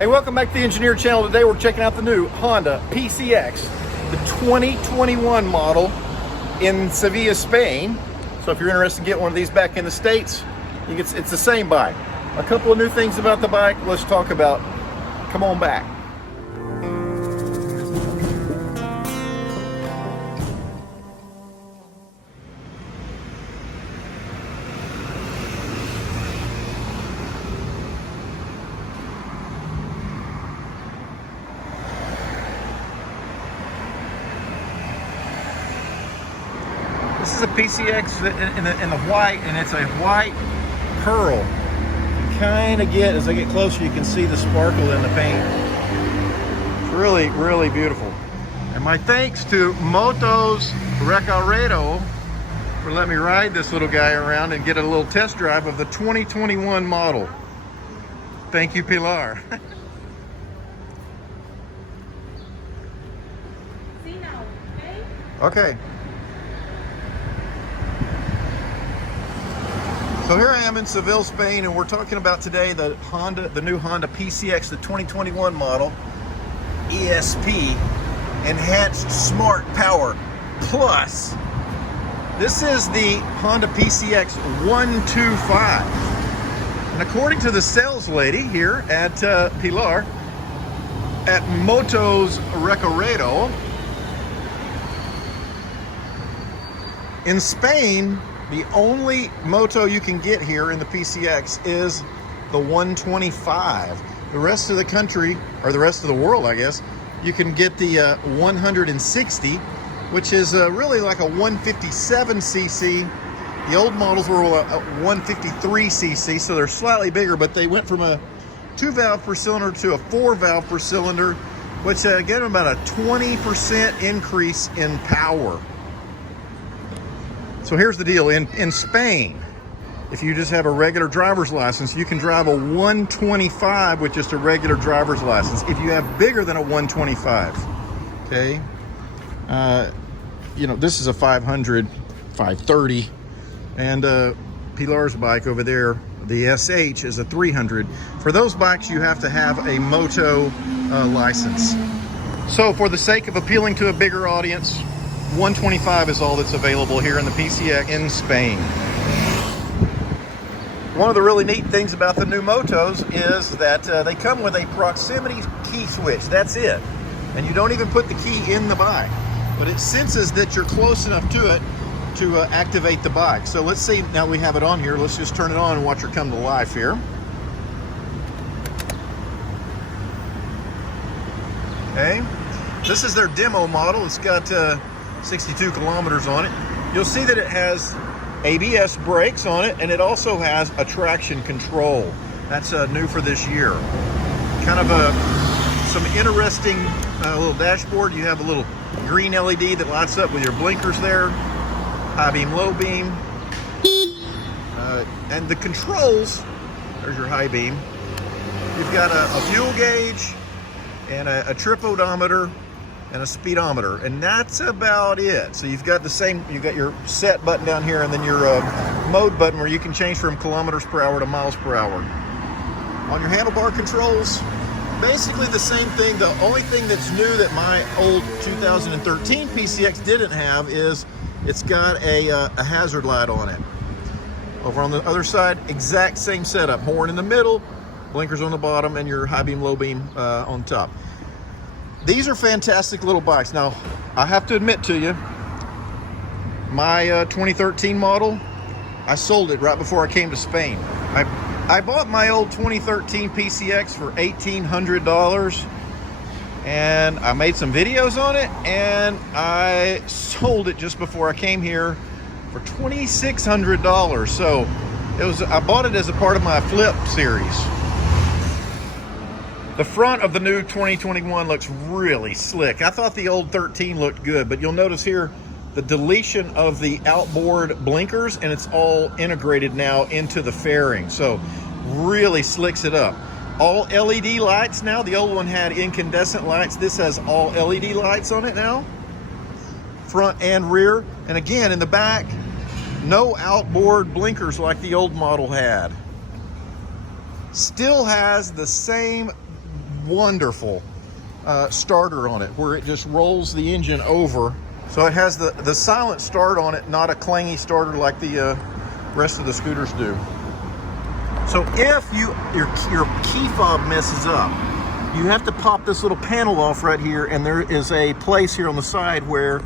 Hey, welcome back to the Engineer Channel. Today we're checking out the new Honda PCX, the 2021 model in Seville, Spain. So if you're interested in getting one of these back in the States, it's the same bike. A couple of new things about the bike, let's talk about. Come on back. This is a PCX in the white, and it's a white pearl. You kind of get, as I get closer, you can see the sparkle in the paint. It's really, really beautiful. And my thanks to Motos Recorrido for letting me ride this little guy around and get a little test drive of the 2021 model. Thank you, Pilar. See now, okay? Okay. So here I am in Seville, Spain, and we're talking about today the new Honda PCX, the 2021 model, ESP, Enhanced Smart Power Plus. This is the Honda PCX 125. And according to the sales lady here at Pilar, at Motos Recorrido, in Spain, the only moto you can get here in the PCX is the 125. The rest of the country, or the rest of the world, I guess, you can get the 160, which is really like a 157cc. The old models were a 153cc, so they're slightly bigger, but they went from a 2-valve per cylinder to a 4-valve per cylinder, which gave them about a 20% increase in power. So here's the deal, in Spain, if you just have a regular driver's license, you can drive a 125 with just a regular driver's license. If you have bigger than a 125, okay, you know, this is a 500, 530, and Pilar's bike over there, the SH, is a 300. For those bikes, you have to have a moto license. So for the sake of appealing to a bigger audience, 125 is all that's available here in the PCX in Spain. One of the really neat things about the new motos is that they come with a proximity key switch. That's it. And you don't even put the key in the bike, but it senses that you're close enough to it to activate the bike. So let's see, now we have it on here. Let's just turn it on and watch her come to life here. Okay. This is their demo model. It's got 62 kilometers on it. You'll see that it has ABS brakes on it, and it also has a traction control. That's new for this year. Kind of some interesting little dashboard. You have a little green LED that lights up with your blinkers there, high beam, low beam, and the controls. There's your high beam. You've got a fuel gauge and a trip odometer and a speedometer, and that's about it. So you've got you've got your set button down here, and then your mode button where you can change from kilometers per hour to miles per hour. On your handlebar controls, basically the same thing. The only thing that's new that my old 2013 PCX didn't have is it's got a hazard light on it. Over on the other side, exact same setup. Horn in the middle, blinkers on the bottom, and your high beam, low beam on top. These are fantastic little bikes. Now, I have to admit to you, my 2013 model, I sold it right before I came to Spain. I bought my old 2013 PCX for $1,800, and I made some videos on it, and I sold it just before I came here for $2,600. So I bought it as a part of my flip series. The front of the new 2021 looks really slick. I thought the old 13 looked good, but you'll notice here the deletion of the outboard blinkers, and it's all integrated now into the fairing. So really slicks it up. All LED lights now. The old one had incandescent lights. This has all LED lights on it now, front and rear. And again, in the back, no outboard blinkers like the old model had. Still has the same wonderful starter on it where it just rolls the engine over. So it has the silent start on it, not a clangy starter like the rest of the scooters do. So if your key fob messes up, you have to pop this little panel off right here, and there is a place here on the side where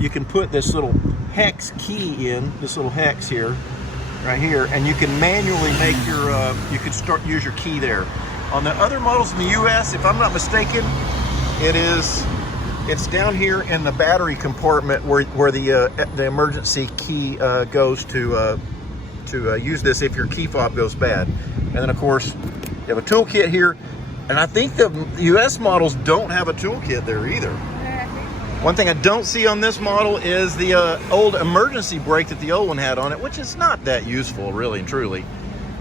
you can put this little hex key in, this little hex here, right here, and you can manually make your, you can use your key there. On the other models in the US, if I'm not mistaken, it's down here in the battery compartment where the emergency key goes to use this if your key fob goes bad. And then of course, you have a toolkit here, and I think the US models don't have a toolkit there either. One thing I don't see on this model is the old emergency brake that the old one had on it, which is not that useful, really and truly.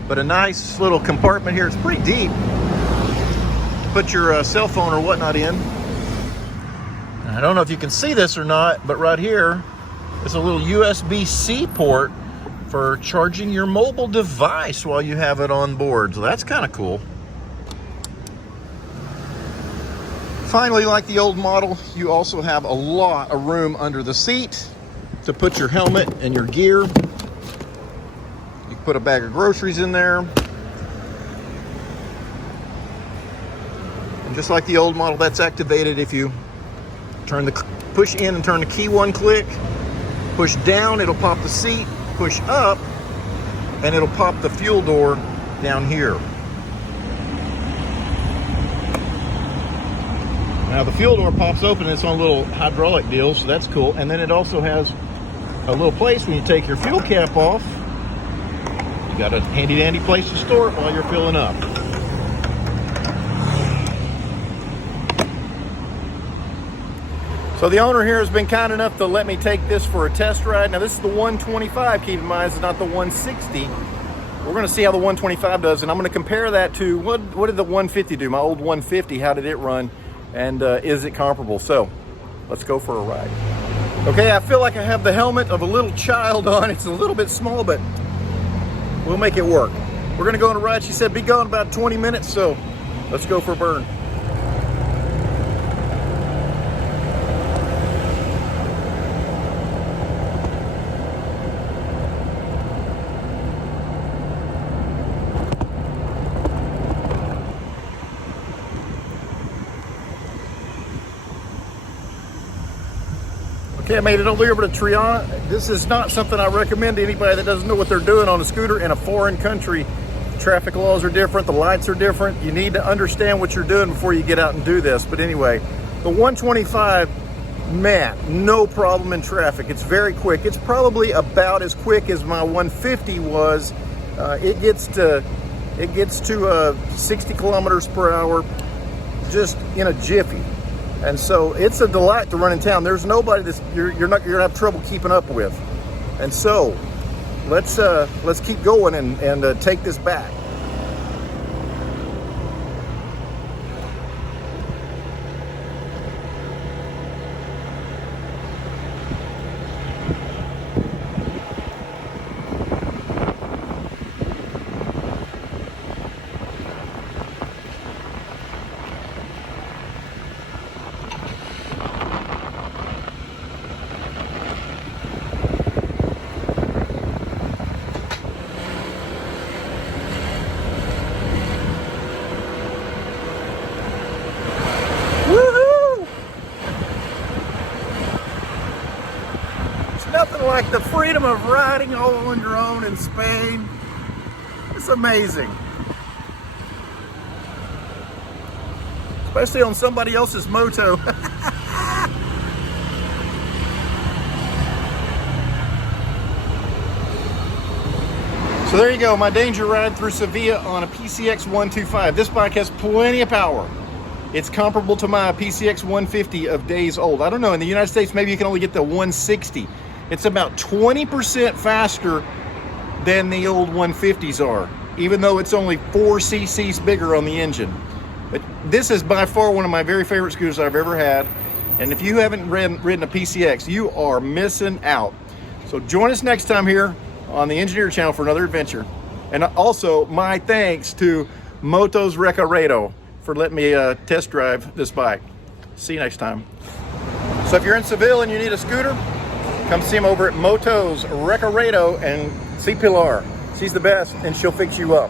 But a nice little compartment here. It's pretty deep. Put your cell phone or whatnot in. And I don't know if you can see this or not, but right here is a little USB-C port for charging your mobile device while you have it on board. So that's kind of cool. Finally, like the old model, you also have a lot of room under the seat to put your helmet and your gear. You can put a bag of groceries in there. And just like the old model, that's activated if you push in and turn the key one click. Push down, it'll pop the seat. Push up, and it'll pop the fuel door down here. Now the fuel door pops open, it's on a little hydraulic deal, so that's cool. And then it also has a little place when you take your fuel cap off. You got a handy dandy place to store it while you're filling up. So the owner here has been kind enough to let me take this for a test ride. Now this is the 125, keep in mind, it's not the 160. We're gonna see how the 125 does, and I'm gonna compare that to, what did the 150 do? My old 150, how did it run? And is it comparable? So let's go for a ride. Okay, I feel like I have the helmet of a little child on. It's a little bit small, but we'll make it work. We're gonna go on a ride. She said be gone about 20 minutes, so let's go for a burn. Okay, I made it over here to Triana. This is not something I recommend to anybody that doesn't know what they're doing on a scooter in a foreign country. The traffic laws are different, the lights are different. You need to understand what you're doing before you get out and do this. But anyway, the 125, man, no problem in traffic. It's very quick. It's probably about as quick as my 150 was. It gets to 60 kilometers per hour just in a jiffy. And so it's a delight to run in town. There's nobody that you're gonna have trouble keeping up with. And so let's keep going and take this back. Nothing like the freedom of riding all on your own in Spain. It's amazing. Especially on somebody else's moto. So there you go, my danger ride through Seville on a PCX 125. This bike has plenty of power. It's comparable to my PCX 150 of days old. I don't know, in the United States, maybe you can only get the 160. It's about 20% faster than the old 150s are, even though it's only 4 cc's bigger on the engine. But this is by far one of my very favorite scooters I've ever had. And if you haven't ridden a PCX, you are missing out. So join us next time here on the Engineer Channel for another adventure. And also, my thanks to Motos Recorrido for letting me test drive this bike. See you next time. So if you're in Seville and you need a scooter, come see him over at Motos Recorado and see Pilar. She's the best and she'll fix you up.